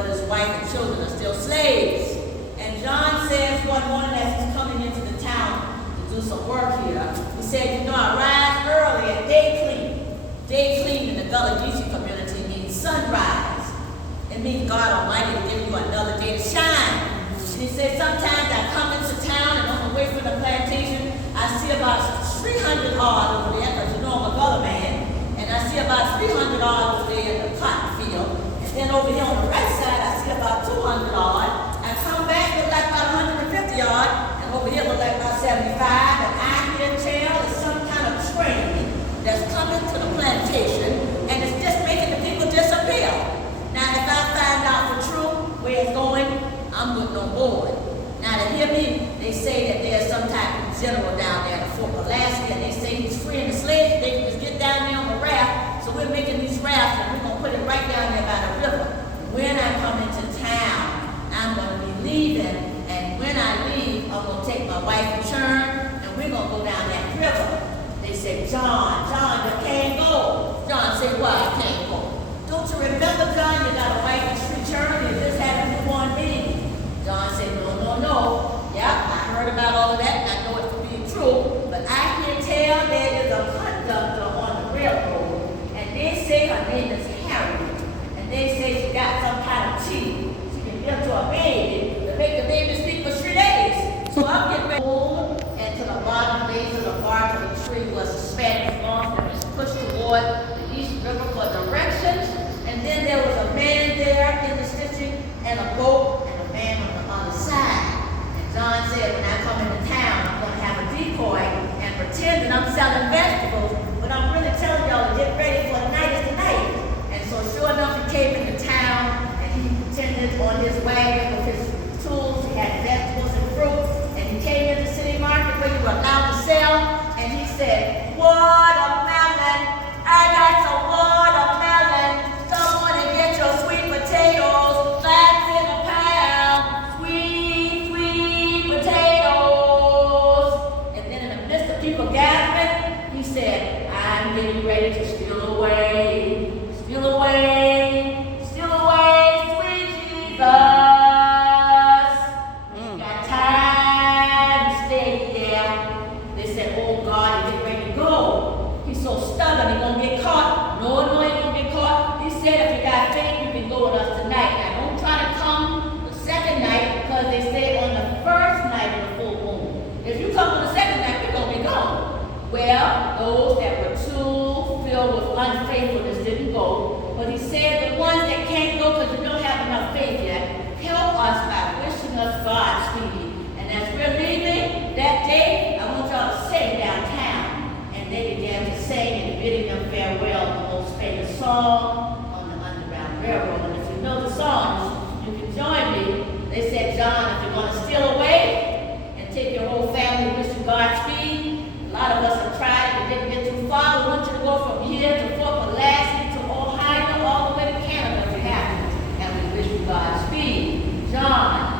but his wife and children are still slaves. And John says one morning as he's coming into the town to do some work here, he said, I rise early and day clean. Day clean in the Gullah Geechee community means sunrise. It means God Almighty will give you another day to shine. And he said, sometimes I come into town and on the way from the plantation, I see about 300 odd over there, because I'm a Gullah man, and I see about 300 odd over there in the cotton field. And then over here on the right side, I see about 200 odd. I come back, look like about 150 odd, and over here look like about 75, and I can tell it's some kind of train that's coming to the plantation, and it's just making the people disappear. Now, if I find out for true where it's going, I'm getting on board. Now, to hear me, they say that there's some type of general down there in Fort Pulaski, and they say he's freeing the slaves. They can just get down there on the raft. So we're making these rafts, and we're going to put it right down there by the river. When I come into town, I'm going to be leaving, and when I leave, I'm going to take my wife and churn, and we're going to go down that river. They said, John, you can't go. John said, why I can't go? Don't you remember, John, you got a wife and three children, you just had a newborn baby. John said, no. Yep, I heard about all of that, and I know it to be true, but I can tell there is a conductor on the railroad, and they say her name is Harriet, and they say she got some kind of teeth. She can give to a baby to make the baby speak for 3 days. So I'm getting ready to move, and to the bottom base of the bark of the tree was a Spanish moss that was pushed toward the East River for directions, and then there was a man there in the stitching, and a boat, and a man on the other side. John said, when I come into town, I'm going to have a decoy and pretend that I'm selling vegetables, but I'm really telling y'all to get ready for the night is tonight. And so sure enough, he came into town, and he pretended on his wagon with his tools. He had vegetables and fruit, and he came in the city market where you were allowed to sell, and he said, watermelon, I got some watermelon. Someone to get your sweet potatoes, flats in a pound, sweet potatoes. And then in the midst of people gathering, he said, I'm getting ready to steal away, sweet Jesus. Ain't got time to stay there. They said, oh God, he's getting ready to go. He's so stubborn, he's going to get caught. No, he ain't going to get caught. He said, if you got faith, you can go with us tonight. Now, don't try to come the second night, because they said on the first night of the full moon. If you come on the second night, we're going to be gone. Well, those that were too filled with unfaithfulness didn't go. But he said, the ones that can't go because you don't have enough faith yet, help us by wishing us Godspeed. And as we're leaving that day, I want y'all to sing downtown. And they began to sing and bidding them farewell, the most famous song on the Underground Railroad. And if you know the songs, you can join me. They said, John, if you're going to steal away and take your whole family, wish you Godspeed. A lot of us have tried and didn't get too far. We want you to go from here to Fort Pulaski to Ohio, all the way to Canada if you have to. And we wish you Godspeed. John,